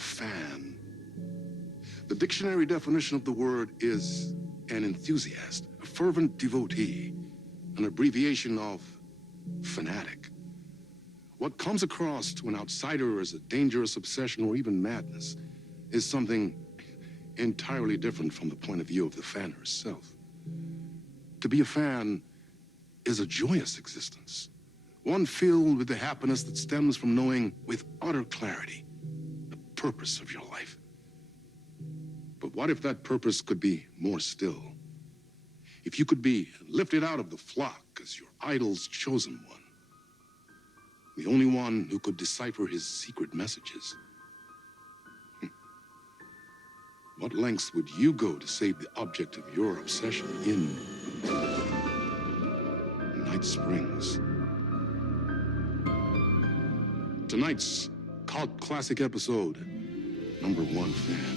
fan. The dictionary definition of the word is an enthusiast, a fervent devotee, an abbreviation of fanatic. What comes across to an outsider as a dangerous obsession or even madness is something entirely different from the point of view of the fan herself. To be a fan is a joyous existence, one filled with the happiness that stems from knowing with utter clarity the purpose of your life. But what if that purpose could be more still? If you could be lifted out of the flock as your idol's chosen one, the only one who could decipher his secret messages. What lengths would you go to save the object of your obsession in Night Springs? Tonight's cult classic episode, number 1 fan.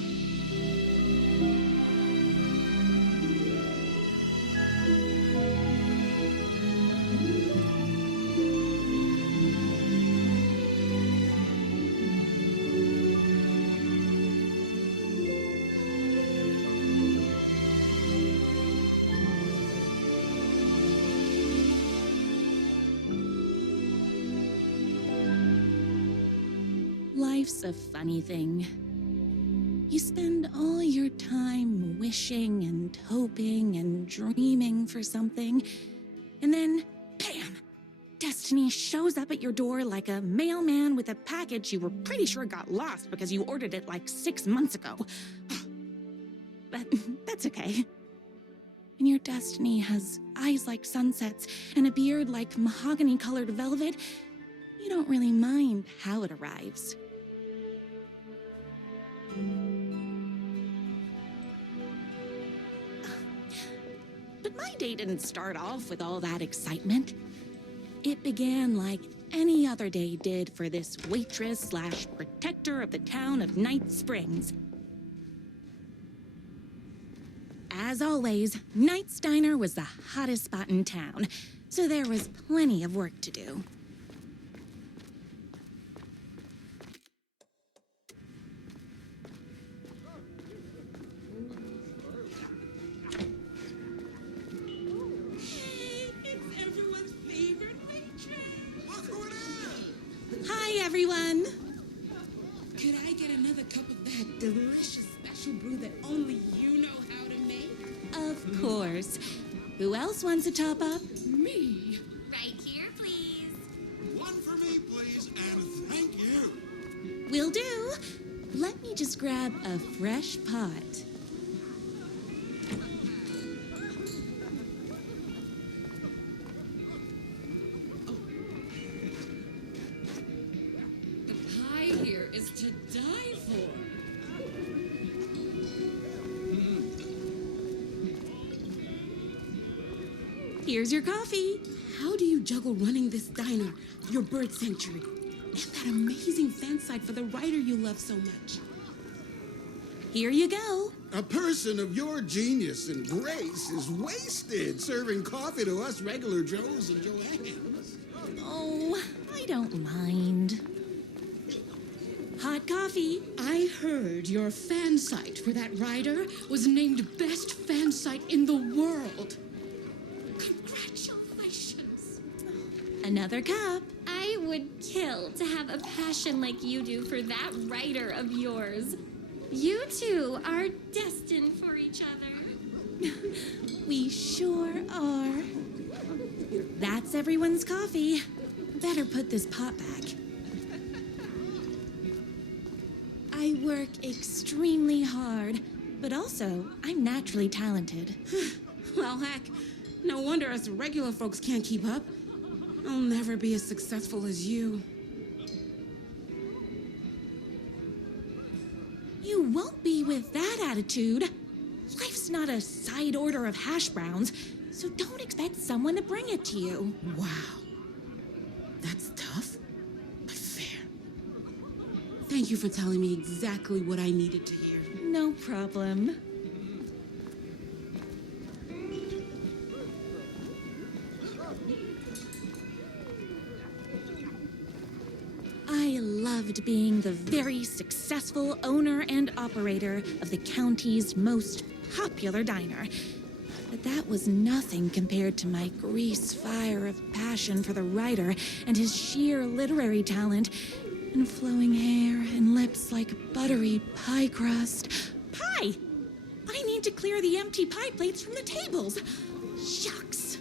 Life's a funny thing. You spend all your time wishing and hoping and dreaming for something, and then, bam! Destiny shows up at your door like a mailman with a package you were pretty sure got lost because you ordered it like 6 months ago. But that's okay. When your destiny has eyes like sunsets and a beard like mahogany-colored velvet, you don't really mind how it arrives. But my day didn't start off with all that excitement. It began like any other day did for this waitress/protector of the town of Night Springs. As always, Night's Diner was the hottest spot in town, so there was plenty of work to do. Everyone. Could I get another cup of that delicious special brew that only you know how to make? Of course. Who else wants a top up? Me. Right here, please. One for me, please, and thank you. Will do. Let me just grab a fresh pot. To die for. Here's your coffee. How do you juggle running this diner, your bird sanctuary, and that amazing fan site for the writer you love so much? Here you go. A person of your genius and grace is wasted serving coffee to us regular Joes and Joannes. Oh, I don't mind. Hot coffee. I heard your fan site for that writer was named best fan site in the world. Congratulations. Another cup. I would kill to have a passion like you do for that writer of yours. You two are destined for each other. We sure are. That's everyone's coffee. Better put this pot back. I work extremely hard, but also I'm naturally talented. Well, heck, no wonder us regular folks can't keep up. I'll never be as successful as you. You won't be with that attitude. Life's not a side order of hash browns, so don't expect someone to bring it to you. Wow. That's tough, but fair. Thank you for telling me exactly what I needed to hear. No problem. I love loved being the very successful owner and operator of the county's most popular diner. But that was nothing compared to my grease fire of passion for the writer and his sheer literary talent, and flowing hair and lips like buttery pie crust. Pie! I need to clear the empty pie plates from the tables. Shucks.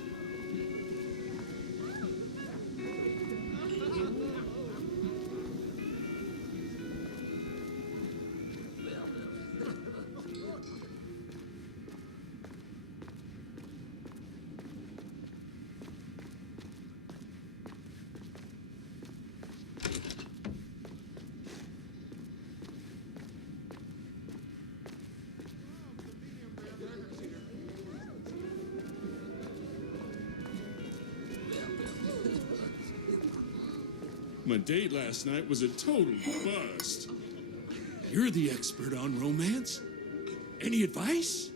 My date last night was a total bust. You're the expert on romance. Any advice?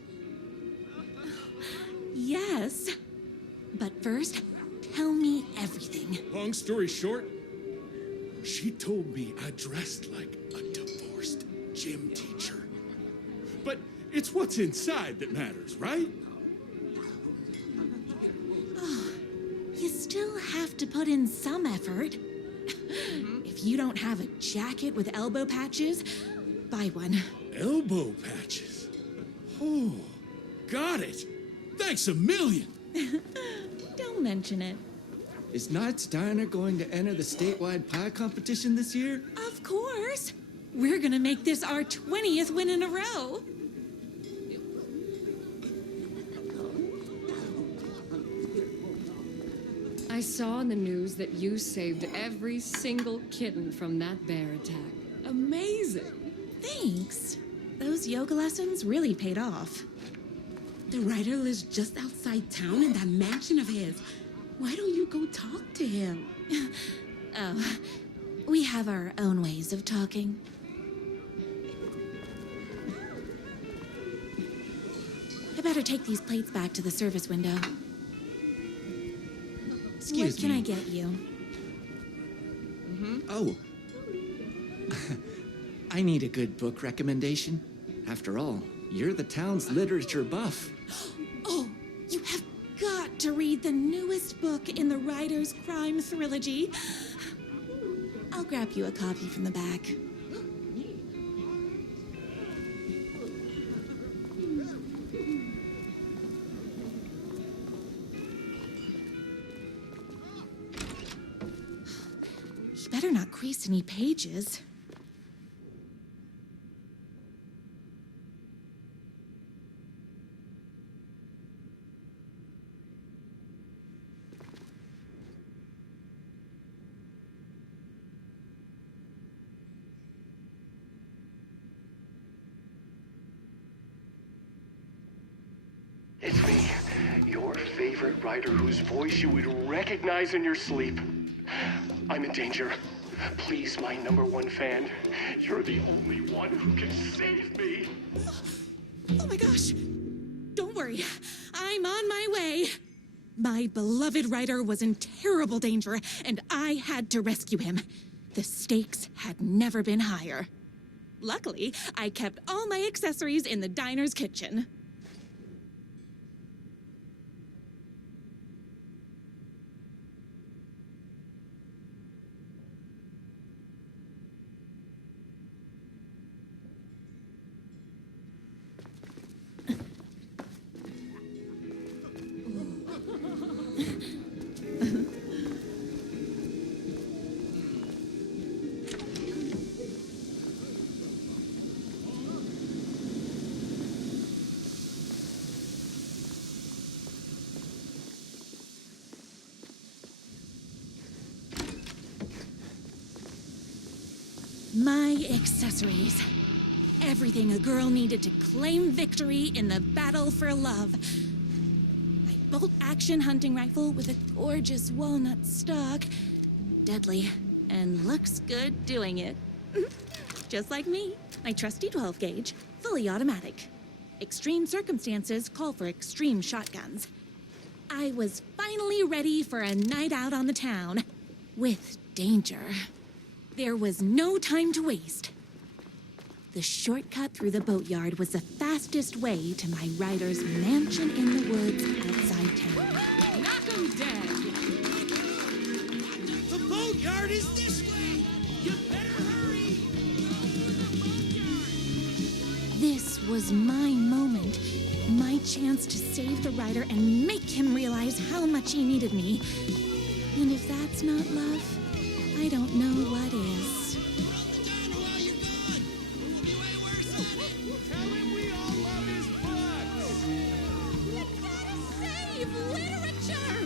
Yes. But first, tell me everything. Long story short, she told me I dressed like a divorced gym teacher. But it's what's inside that matters, right? You still have to put in some effort. If you don't have a jacket with elbow patches, buy one. Elbow patches. Oh, got it. Thanks a million. Don't mention it. Is Knight's Diner going to enter the statewide pie competition this year? Of course. We're gonna make this our 20th win in a row. I saw in the news that you saved every single kitten from that bear attack. Amazing! Thanks. Those yoga lessons really paid off. The writer lives just outside town in that mansion of his. Why don't you go talk to him? Oh, we have our own ways of talking. I better take these plates back to the service window. Excuse what can me. I get you? Oh. I need a good book recommendation. After all, you're the town's literature buff. Oh, you have got to read the newest book in the Writer's Crime Trilogy. I'll grab you a copy from the back. You better not crease any pages. It's me, your favorite writer whose voice you would recognize in your sleep. I'm in danger. Please, my #1 fan, you're the only one who can save me. Oh my gosh! Don't worry, I'm on my way. My beloved writer was in terrible danger, and I had to rescue him. The stakes had never been higher. Luckily, I kept all my accessories in the diner's kitchen. My accessories. Everything a girl needed to claim victory in the battle for love. My bolt-action hunting rifle with a gorgeous walnut stock. Deadly, and looks good doing it. Just like me, my trusty 12-gauge, fully automatic. Extreme circumstances call for extreme shotguns. I was finally ready for a night out on the town. With danger. There was no time to waste. The shortcut through the boatyard was the fastest way to my rider's mansion in the woods outside town. Knock 'em dead! The boatyard is this way! You better hurry! This was my moment, my chance to save the rider and make him realize how much he needed me. And if that's not love, I don't know what is. Tell him we all love his books. Save literature!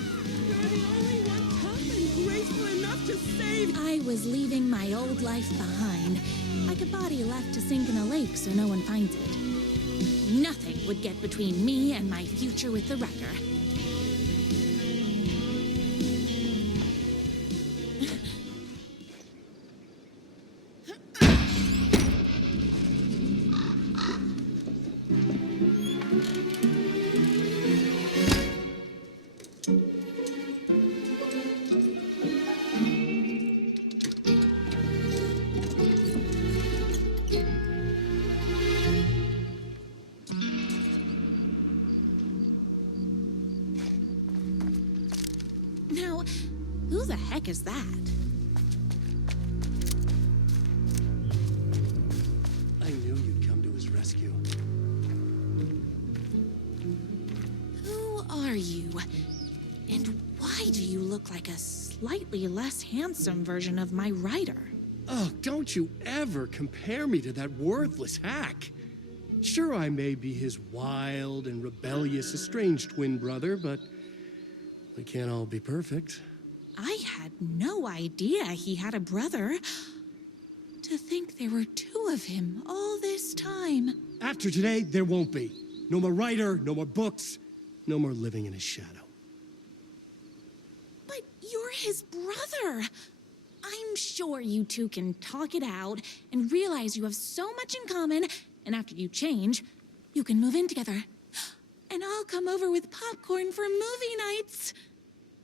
You're the only one tough and graceful enough to save. I was leaving my old life behind, like a body left to sink in a lake so no one finds it. Nothing would get between me and my future with the wrecker. Now, who the heck is that? I knew you'd come to his rescue. Who are you? And why do you look like a slightly less handsome version of my rider? Oh, don't you ever compare me to that worthless hack. Sure, I may be his wild and rebellious estranged twin brother, but we can't all be perfect. I had no idea he had a brother. To think there were two of him all this time. After today, there won't be. No more writer, no more books, no more living in his shadow. But you're his brother. I'm sure you two can talk it out and realize you have so much in common, and after you change, you can move in together. And I'll come over with popcorn for movie nights.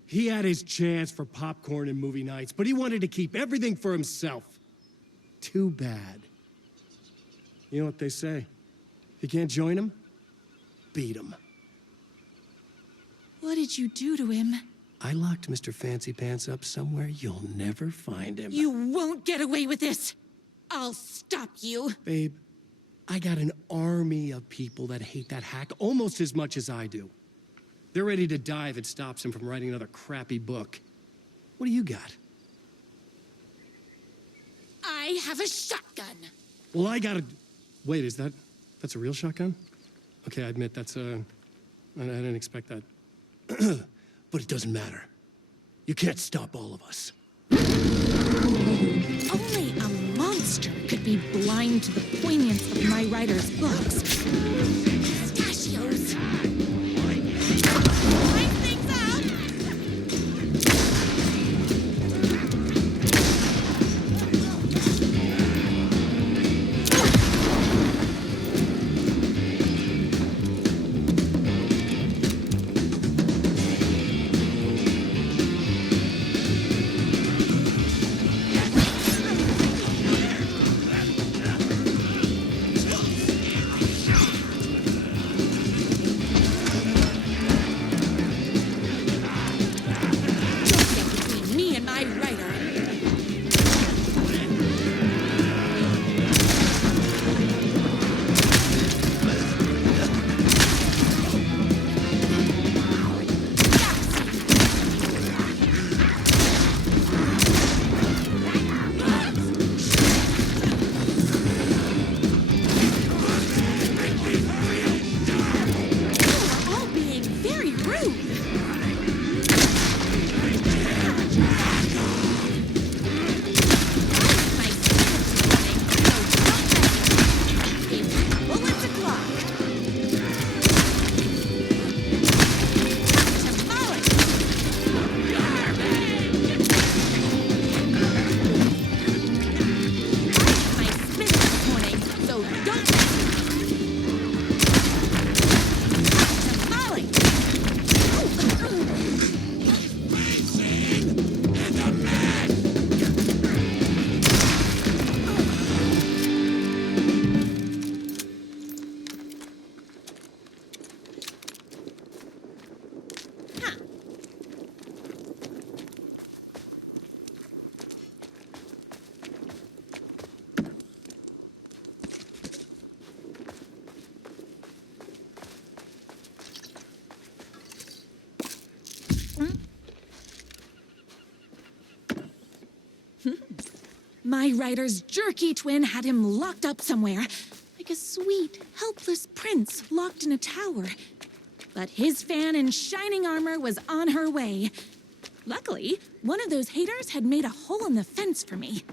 He had his chance for popcorn and movie nights, but he wanted to keep everything for himself. Too bad. You know what they say? If you can't join him, beat him. What did you do to him? I locked Mr. Fancy Pants up somewhere you'll never find him. You won't get away with this. I'll stop you. Babe, I got an army of people that hate that hack almost as much as I do. They're ready to die if it stops him from writing another crappy book. What do you got? I have a shotgun. Well, I got a... Wait, that's a real shotgun? Okay, I admit I didn't expect that. But it doesn't matter. You can't stop all of us. Only a monster could be blind to the poignance of my writer's books. Pistachios. Light things up. My writer's jerky twin had him locked up somewhere, like a sweet, helpless prince locked in a tower. But his fan in shining armor was on her way. Luckily, one of those haters had made a hole in the fence for me.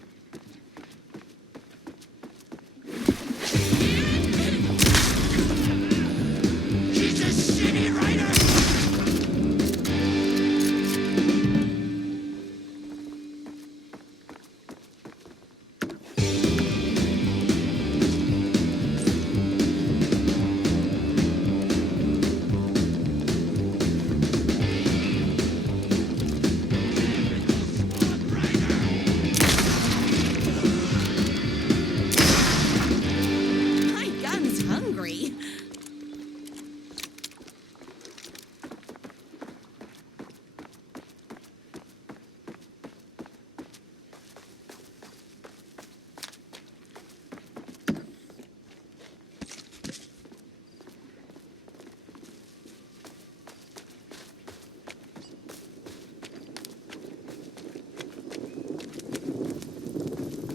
She's a shitty writer! My gun's hungry.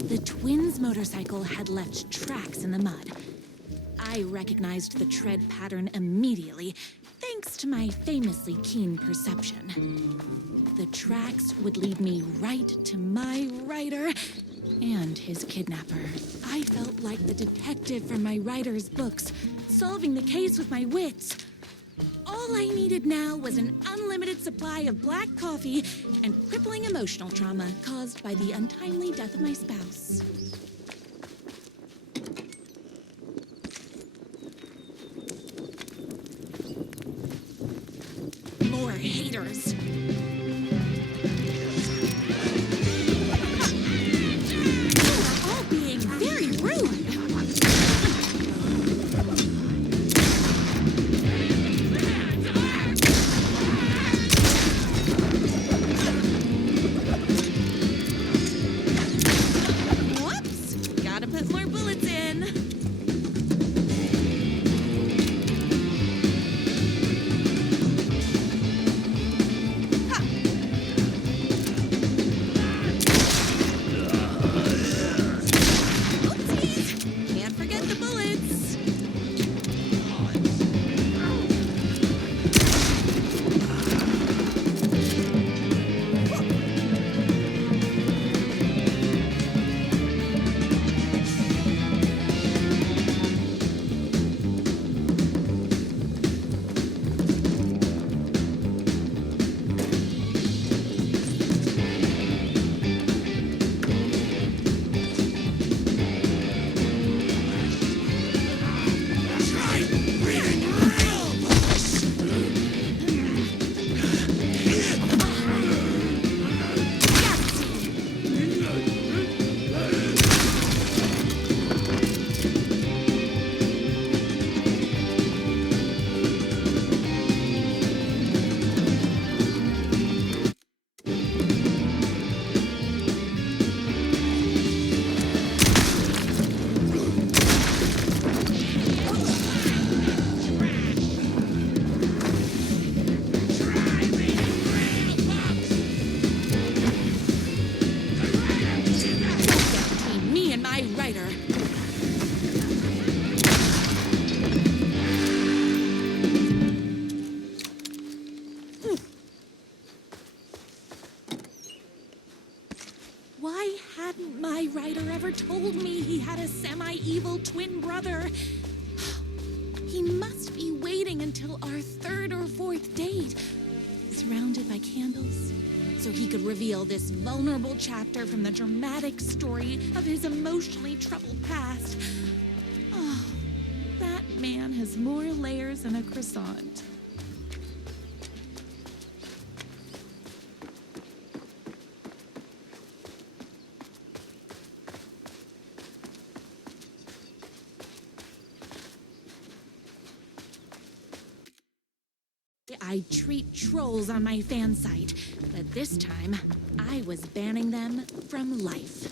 The twins' motorcycle had left tracks in the mud. I recognized the tread pattern immediately, thanks to my famously keen perception. The tracks would lead me right to my writer and his kidnapper. I felt like the detective from my writer's books, solving the case with my wits. All I needed now was an unlimited supply of black coffee and crippling emotional trauma caused by the untimely death of my spouse. More haters. You are all being very rude. Whoops! Gotta put more bullets in. Ha! Oopsies! Can't forget the bullets. Try reading real books! Between me and my writer. Why hadn't my writer ever told me he had a semi-evil twin brother? He must be waiting until our third or fourth date, surrounded by candles, so he could reveal this vulnerable chapter from the dramatic story of his emotionally troubled past. Oh, that man has more layers than a croissant. I'd treat trolls on my fan site, but this time I was banning them from life.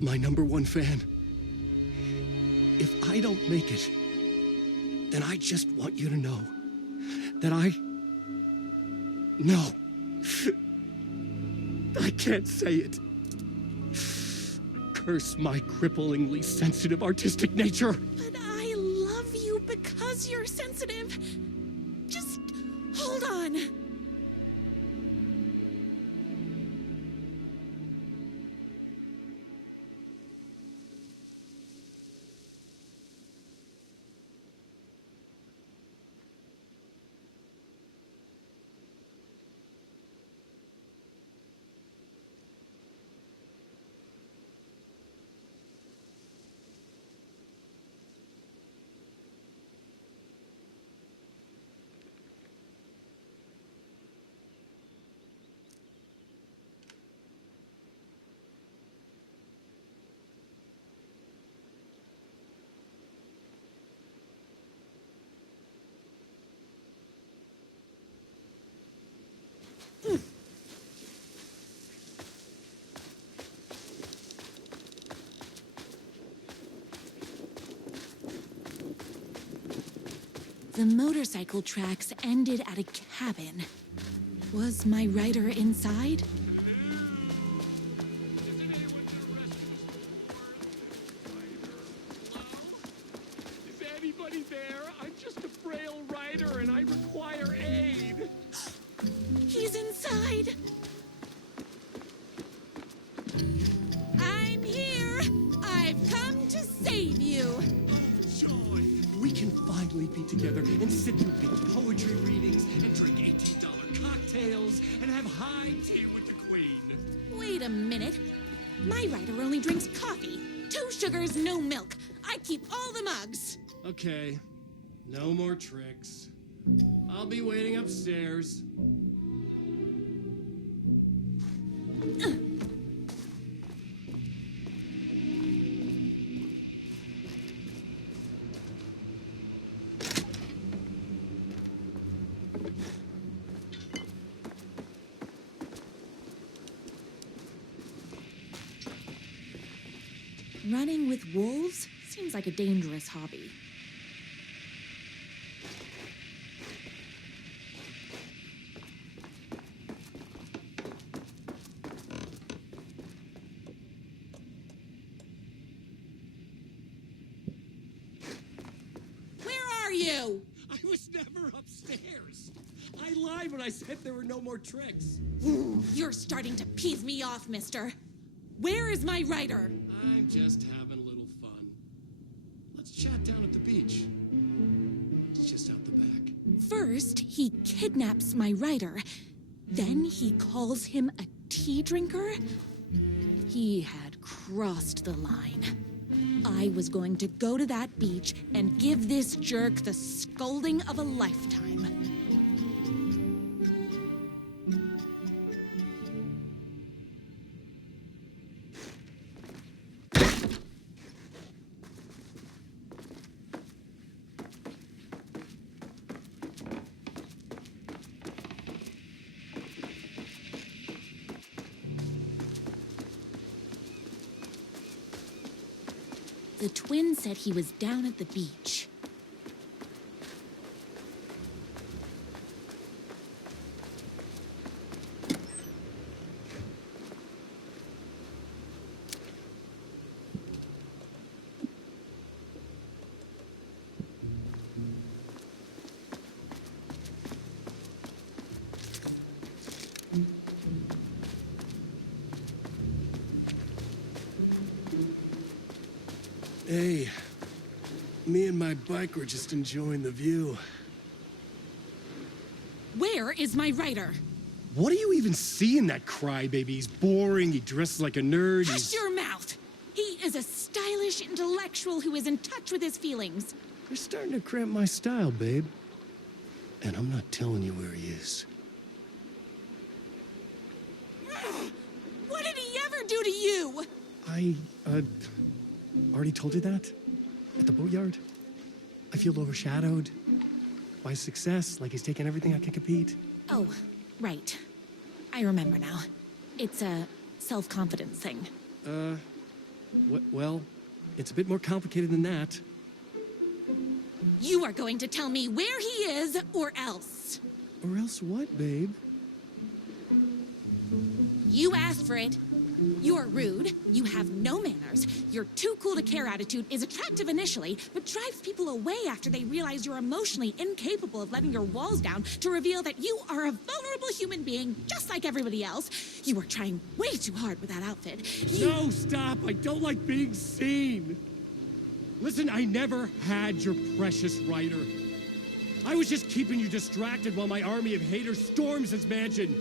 my #1 fan. If I don't make it, then I just want you to know that No. I can't say it. Curse my cripplingly sensitive artistic nature. But I love you because you're sensitive. Just hold on. The motorcycle tracks ended at a cabin. Was my rider inside? Is anybody there? I'm just a frail rider and I require aid. He's inside. I'm here. I've come to save you. Joy! We can finally be together and sit through big poetry readings and drink $18 cocktails and have high tea with the Queen. Wait a minute. My rider only drinks coffee. 2 sugars, no milk. I keep all the mugs. Okay, no more tricks. I'll be waiting upstairs. Running with wolves seems like a dangerous hobby. Where are you? I was never upstairs. I lied when I said there were no more tricks. You're starting to piss me off, mister. Where is my rider? I'm just having a little fun. Let's chat down at the beach. It's just out the back. First, he kidnaps my rider. Then he calls him a tea drinker. He had crossed the line. I was going to go to that beach and give this jerk the scolding of a lifetime. The twin said he was down at the beach. Hey, me and my bike were just enjoying the view. Where is my rider? What do you even see in that crybaby? He's boring, he dresses like a nerd, Hush your mouth! He is a stylish intellectual who is in touch with his feelings. You're starting to cramp my style, babe. And I'm not telling you where he is. What did he ever do to you? I, already told you that? At the boatyard? I feel overshadowed by success, like he's taking everything I can compete. Oh, right. I remember now. It's a self-confidence thing. Well, it's a bit more complicated than that. You are going to tell me where he is, or else. Or else what, babe? You asked for it. You're rude, you have no manners, your too cool to care attitude is attractive initially, but drives people away after they realize you're emotionally incapable of letting your walls down to reveal that you are a vulnerable human being just like everybody else. You are trying way too hard with that outfit. No, stop! I don't like being seen! Listen, I never had your precious writer. I was just keeping you distracted while my army of haters storms this mansion.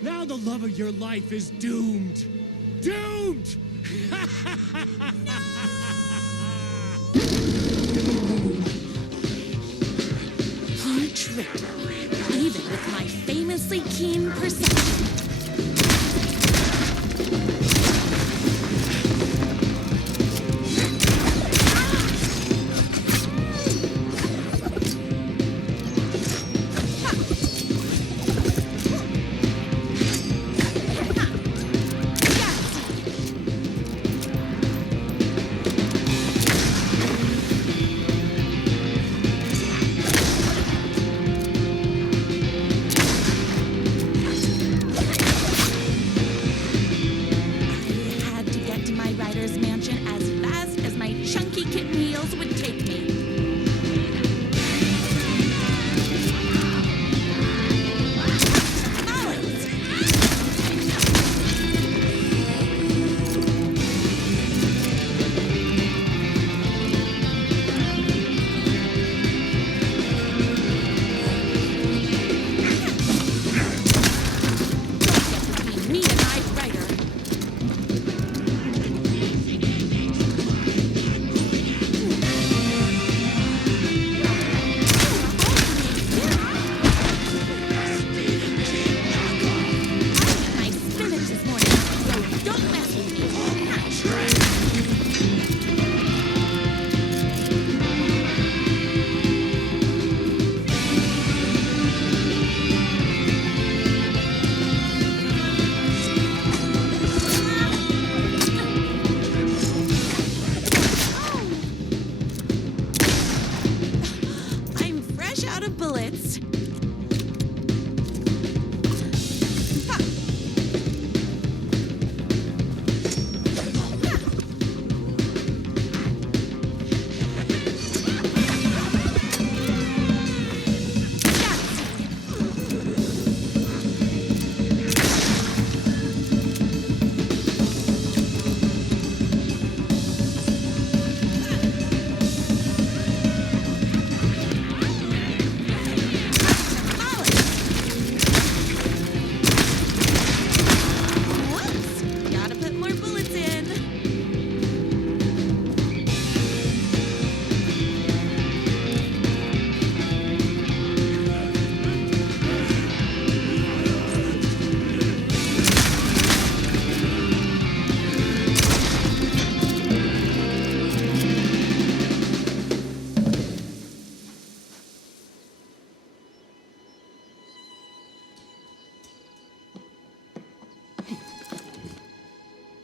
Now the love of your life is doomed. Doomed! You tricked me, even with my famously keen perception.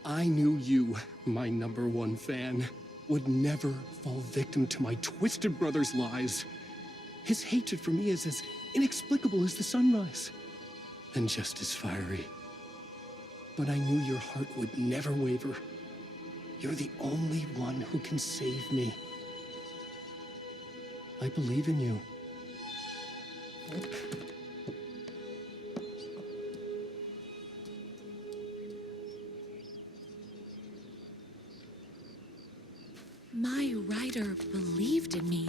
I knew you, my #1 fan, would never fall victim to my twisted brother's lies. His hatred for me is as inexplicable as the sunrise, and just as fiery. But I knew your heart would never waver. You're the only one who can save me. I believe in you. My writer believed in me.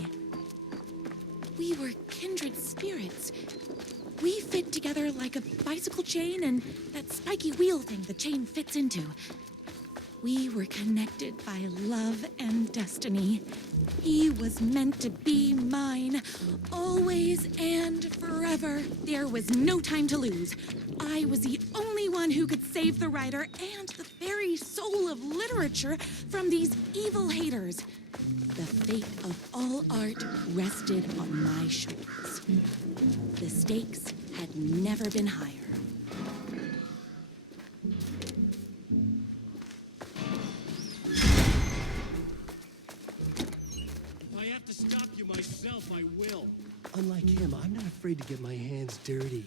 We were kindred spirits. We fit together like a bicycle chain and that spiky wheel thing the chain fits into. We were connected by love and destiny. He was meant to be mine, always and forever. There was no time to lose. I was the only one who could save the writer and the very soul of literature from these evil haters. The fate of all art rested on my shoulders. The stakes had never been higher. I will. Unlike him, I'm not afraid to get my hands dirty.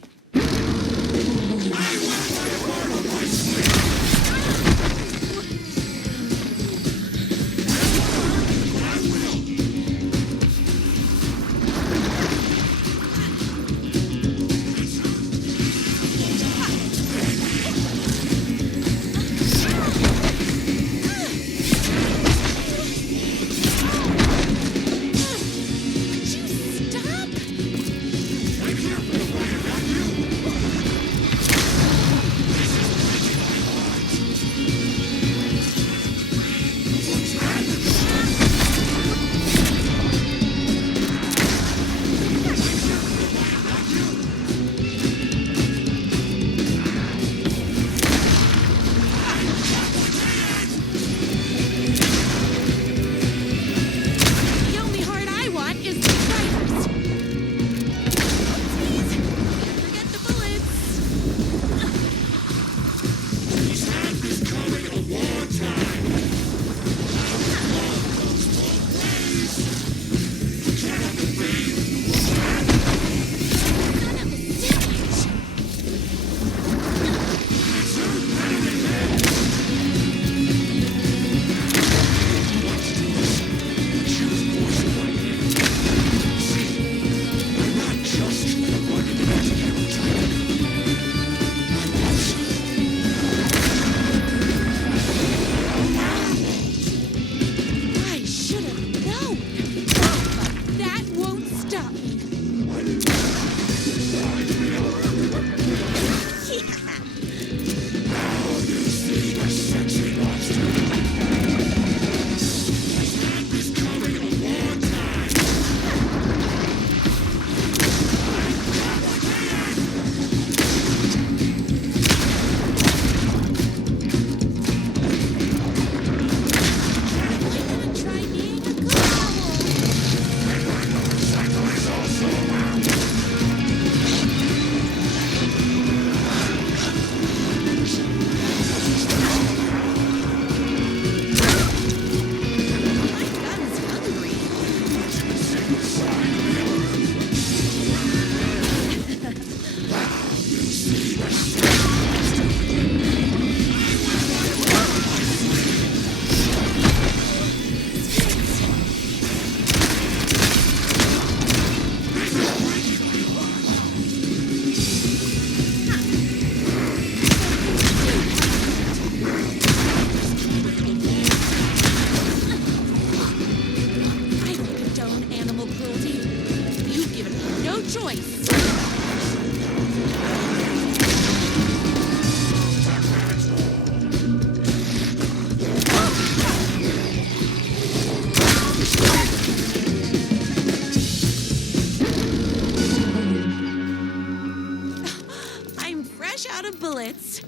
bullets.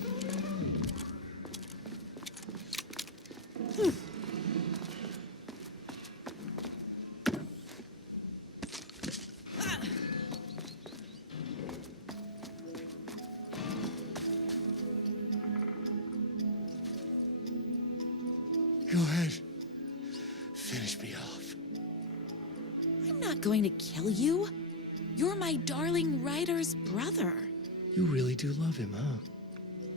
Go ahead. Finish me off. I'm not going to kill you. You're my darling writer's brother. You really do love him, huh?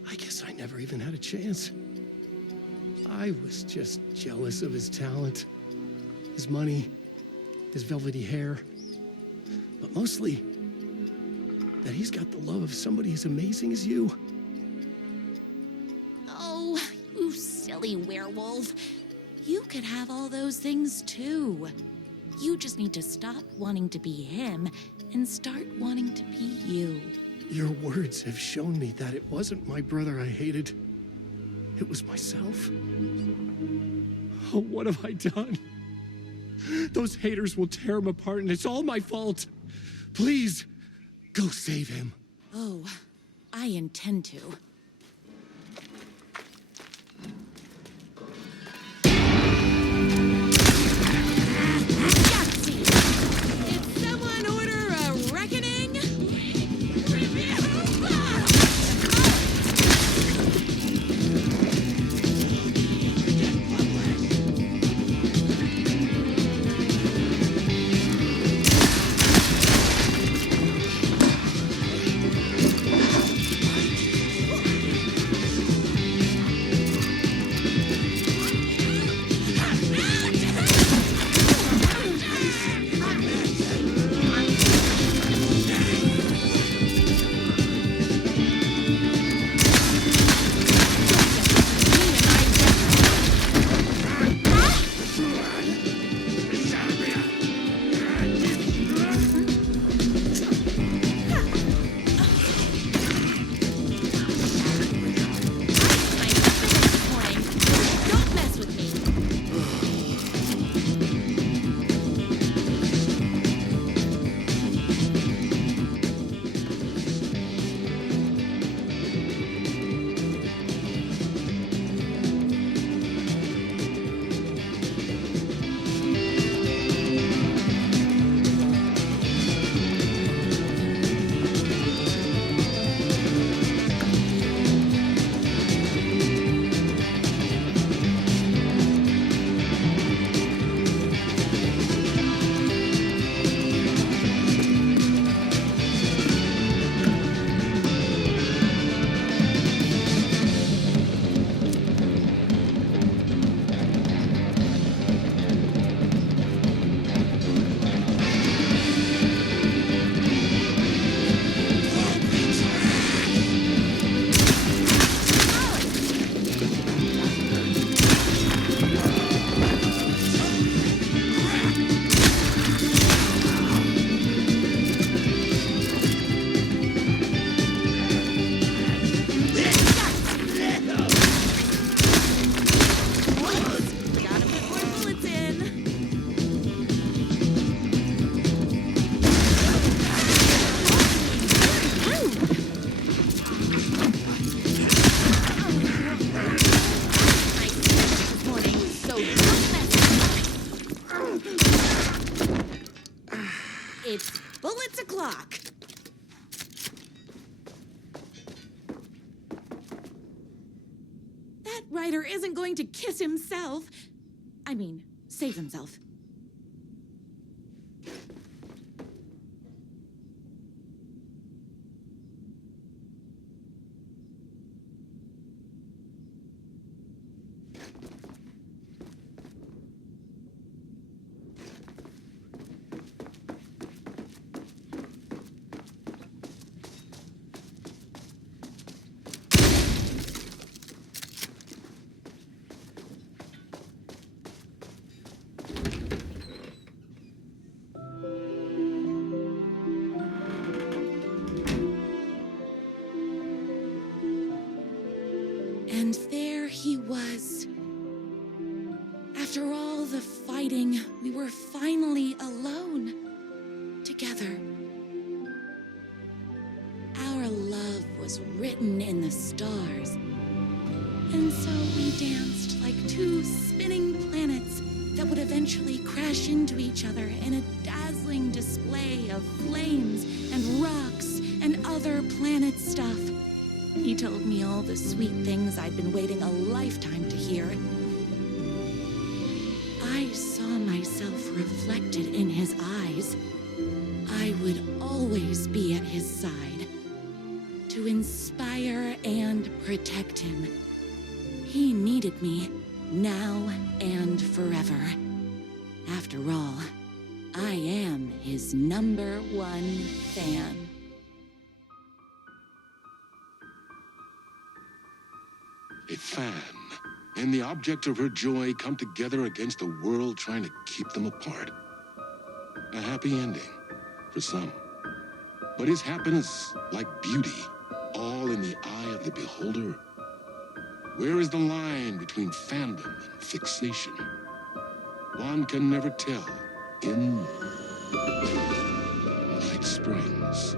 I guess I never even had a chance. I was just jealous of his talent, his money, his velvety hair, but mostly that he's got the love of somebody as amazing as you. Oh, you silly werewolf. You could have all those things too. You just need to stop wanting to be him and start wanting to be you. Your words have shown me that it wasn't my brother I hated. It was myself. Oh, what have I done? Those haters will tear him apart, and it's all my fault. Please, go save him. Oh, I intend to. Did someone order a reckoning? clock. That writer isn't going to kiss himself. I mean, save himself. And there he was. After all the fighting, we were finally alone. Together. Our love was written in the stars. And so we danced like two spinning planets that would eventually crash into each other in a dazzling display of flames and rocks and other planet stuff. He told me all the sweet things I'd been waiting a lifetime to hear. I saw myself reflected in his eyes. I would always be at his side, to inspire and protect him. He needed me, now and forever. After all, I am his #1 fan. A fan and the object of her joy come together against a world trying to keep them apart. A happy ending for some. But is happiness, like beauty, all in the eye of the beholder? Where is the line between fandom and fixation? One can never tell in Night Springs.